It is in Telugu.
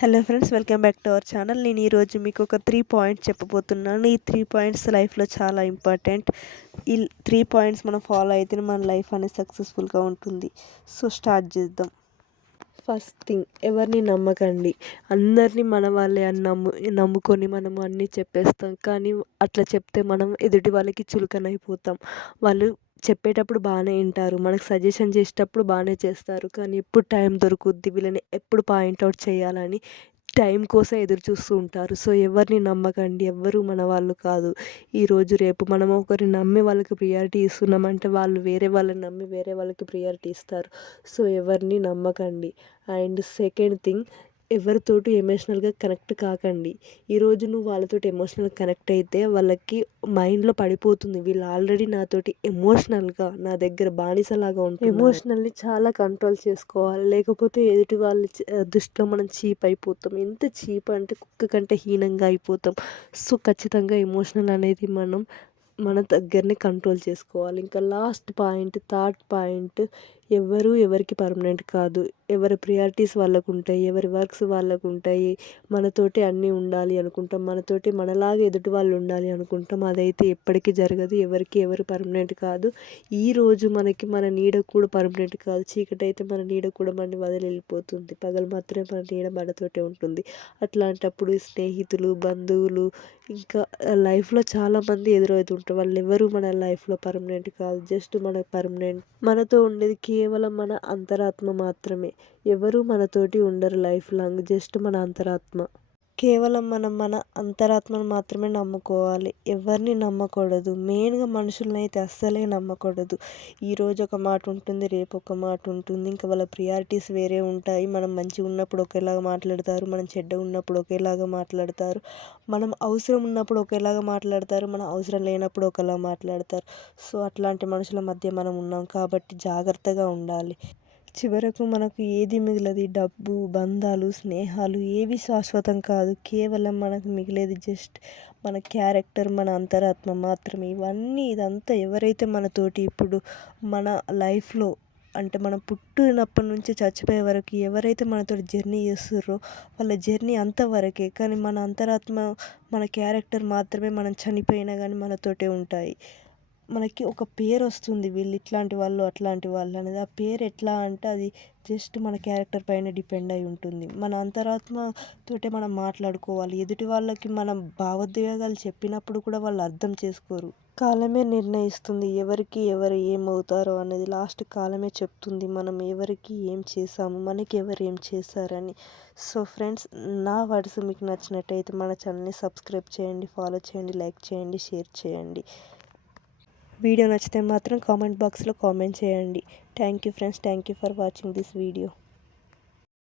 Hello friends, welcome back to our channel. నేను ఈరోజు మీకు ఒక 3 పాయింట్స్ చెప్పబోతున్నాను. ఈ 3 పాయింట్స్ లైఫ్లో చాలా ఇంపార్టెంట్. ఈ 3 పాయింట్స్ మనం ఫాలో అయితేనే మన లైఫ్ అనేది సక్సెస్ఫుల్గా ఉంటుంది. సో స్టార్ట్ చేద్దాం. ఫస్ట్ థింగ్, ఎవరిని నమ్మకండి. అందరినీ మన వాళ్ళే అని నమ్ముకొని మనము అన్నీ చెప్పేస్తాం. కానీ అట్లా చెప్తే మనం ఎదుటి వాళ్ళకి చులకనైపోతాం. వాళ్ళు చెప్పేటప్పుడు బాగానే వింటారు, మనకు సజెషన్ చేసేటప్పుడు బాగానే చేస్తారు. కానీ ఎప్పుడు టైం దొరుకుద్ది, వీళ్ళని ఎప్పుడు పాయింట్అవుట్ చేయాలని టైం కోసం ఎదురు చూస్తూ ఉంటారు. సో ఎవరిని నమ్మకండి, ఎవ్వరు మన వాళ్ళు కాదు. ఈరోజు రేపు మనం ఒకరిని నమ్మి వాళ్ళకి ప్రియారిటీ ఇస్తున్నామంటే వాళ్ళు వేరే వాళ్ళని నమ్మి వేరే వాళ్ళకి ప్రియారిటీ ఇస్తారు. సో ఎవరిని నమ్మకండి. అండ్ సెకండ్ థింగ్, ఎవరితోటి ఎమోషనల్గా కనెక్ట్ కాకండి. ఈరోజు నువ్వు వాళ్ళతోటి ఎమోషనల్గా కనెక్ట్ అయితే వాళ్ళకి మైండ్లో పడిపోతుంది, వీళ్ళు ఆల్రెడీ నాతోటి ఎమోషనల్గా నా దగ్గర బానిసలాగా ఉంటుంది. ఎమోషనల్ని చాలా కంట్రోల్ చేసుకోవాలి, లేకపోతే ఎదుటి వాళ్ళ దృష్టిలో మనం చీప్ అయిపోతాం. ఎంత చీప్ అంటే కుక్క కంటే హీనంగా అయిపోతాం. సో ఖచ్చితంగా ఎమోషనల్ అనేది మనం మన దగ్గరనే కంట్రోల్ చేసుకోవాలి. ఇంకా లాస్ట్ పాయింట్, థర్డ్ పాయింట్, ఎవరికి పర్మనెంట్ కాదు. ఎవరి ప్రియారిటీస్ వాళ్ళకు ఉంటాయి, ఎవరి వర్క్స్ వాళ్ళకు ఉంటాయి. మనతోటి అన్నీ ఉండాలి అనుకుంటాం, మనతోటి మనలాగా ఎదుటి వాళ్ళు ఉండాలి అనుకుంటాం. అదైతే ఎప్పటికీ జరగదు. ఎవరు పర్మనెంట్ కాదు. ఈరోజు మనకి మన నీడ కూడా పర్మనెంట్ కాదు. చీకటి అయితే మన నీడ కూడా మనని వదిలి వెళ్ళిపోతుంది, పగలు మాత్రమే మన నీడ మనతోటే ఉంటుంది. అట్లాంటప్పుడు స్నేహితులు, బంధువులు, ఇంకా లైఫ్లో చాలామంది ఎదురవుతుంటారు. వాళ్ళు ఎవరు మన లైఫ్లో పర్మనెంట్ కాదు. జస్ట్ మనకు పర్మనెంట్ మనతో ఉండేది కేవలం మన అంతరాత్మ మాత్రమే. ఎవరు మనతోటి ఉండరు లైఫ్ లాంగ్, జస్ట్ మన అంతరాత్మ. కేవలం మనం మన అంతరాత్మను మాత్రమే నమ్ముకోవాలి, ఎవరిని నమ్మకూడదు. మెయిన్గా మనుషులని అయితే అస్సలే నమ్మకూడదు. ఈరోజు ఒక మాట ఉంటుంది, రేపు ఒక మాట ఉంటుంది. ఇంకా వాళ్ళ ప్రియారిటీస్ వేరే ఉంటాయి. మనం మంచిగా ఉన్నప్పుడు ఒకేలాగా మాట్లాడతారు, మనం చెడ్డ ఉన్నప్పుడు ఒకేలాగా మాట్లాడతారు. మనం అవసరం ఉన్నప్పుడు ఒకేలాగా మాట్లాడతారు, మనం అవసరం లేనప్పుడు ఒకలా మాట్లాడతారు. సో అట్లాంటి మనుషుల మధ్య మనం ఉన్నాం కాబట్టి జాగ్రత్తగా ఉండాలి. చివరకు మనకు ఏది మిగలది, డబ్బు, బంధాలు, స్నేహాలు ఏవి శాశ్వతం కాదు. కేవలం మనకు మిగిలేది జస్ట్ మన క్యారెక్టర్, మన అంతరాత్మ మాత్రమే. ఇదంతా ఎవరైతే మనతోటి ఇప్పుడు మన లైఫ్లో అంటే మనం పుట్టినప్పటి నుంచి చచ్చిపోయే వరకు ఎవరైతే మనతో జర్నీ చేస్తుర్రో వాళ్ళ జర్నీ అంతవరకే. కానీ మన అంతరాత్మ, మన క్యారెక్టర్ మాత్రమే మనం చనిపోయినా కానీ మనతోటే ఉంటాయి. మనకి ఒక పేరు వస్తుంది, వీళ్ళు ఇట్లాంటి వాళ్ళు అట్లాంటి వాళ్ళు అనేది. ఆ పేరు ఎట్లా అంటే అది జస్ట్ మన క్యారెక్టర్ పైన డిపెండ్ అయి ఉంటుంది. మన అంతరాత్మతోటే మనం మాట్లాడుకోవాలి. ఎదుటి వాళ్ళకి మనం భావోద్వేగాలు చెప్పినప్పుడు కూడా వాళ్ళు అర్థం చేసుకోరు. కాలమే నిర్ణయిస్తుంది ఎవరికి ఎవరు ఏమవుతారో అనేది. లాస్ట్ కాలమే చెప్తుంది మనం ఎవరికి ఏం చేసాము, మనకి ఎవరు ఏం చేశారని. సో ఫ్రెండ్స్, నా వర్డ్స్ మీకు నచ్చినట్టయితే మన ఛానల్ని సబ్స్క్రైబ్ చేయండి, ఫాలో చేయండి, లైక్ చేయండి, షేర్ చేయండి. వీడియో నచ్చితే మాత్రం కామెంట్ బాక్స్లో కామెంట్ చేయండి. Thank you friends, thank you for watching this video.